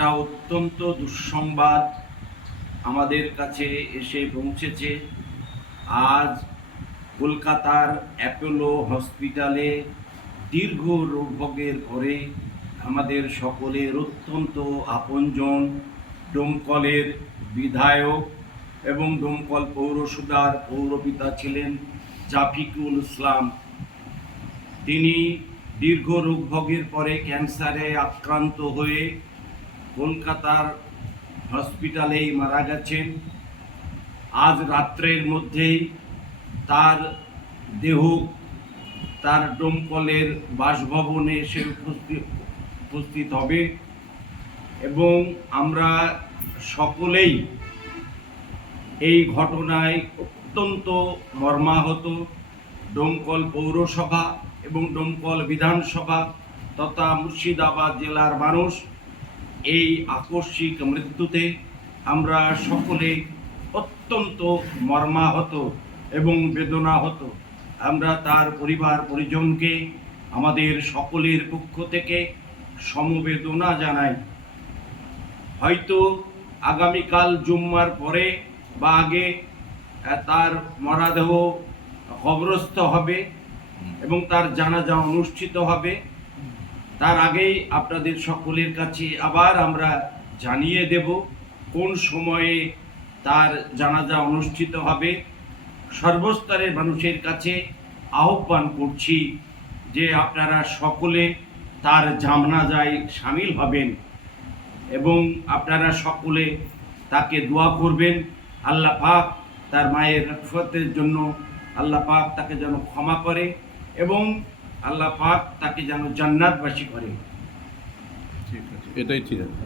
একটা অত্যন্ত দুঃসংবাদ। আমাদের কাছে এসে পৌঁছেছে। আজ কলকাতার অ্যাপোলো হসপিটালে দীর্ঘ রোগভোগের পরে আমাদের সকলের অত্যন্ত আপনজন ডোমকলের বিধায়ক এবং ডোমকল পৌরসভার পৌরপিতা ছিলেন জাফিকুল ইসলাম। তিনি দীর্ঘ রোগভোগের পরে ক্যান্সারে আক্রান্ত হয়ে কলকাতার হসপিটালেই মারা গেছেন। আজ রাত্রের মধ্যেই তার দেহ তার ডোমকলের বাসভবনে এসে উপস্থিত হবে এবং আমরা সকলেই এই ঘটনায় অত্যন্ত মর্মাহত। ডোমকল পৌরসভা এবং ডোমকল বিধানসভা তথা মুর্শিদাবাদ জেলার মানুষ এই আকস্মিক মৃত্যুতে আমরা সকলে অত্যন্ত মর্মাহত এবং বেদনাহত। আমরা তার পরিবার, পরিজনকে, আমাদের সকলের পক্ষ থেকে সমবেদনা জানাই। হয়তো আগামীকাল জুম্মার পরে বা আগে তার মরাদেহ কবরস্থ হবে এবং তার জানাজা অনুষ্ঠিত হবে। তার আগেই আপনাদের সকলের কাছে আবার আমরা জানিয়ে দেব কোন সময়ে তার জানাজা অনুষ্ঠিত হবে। সর্বস্তরের মানুষের কাছে আহ্বান করছি যে আপনারা সকলে তার জানাজায় সামিল হবেন এবং আপনারা সকলে তাকে দোয়া করবেন। আল্লাহ পাক তার মায়ের রফতের জন্য আল্লাহ পাক তাকে যেন ক্ষমা করে এবং আল্লাহ পাক তাকে যেন জান্নাতবাসী করে। ঠিক আছে। এটাই ঠিক আছে।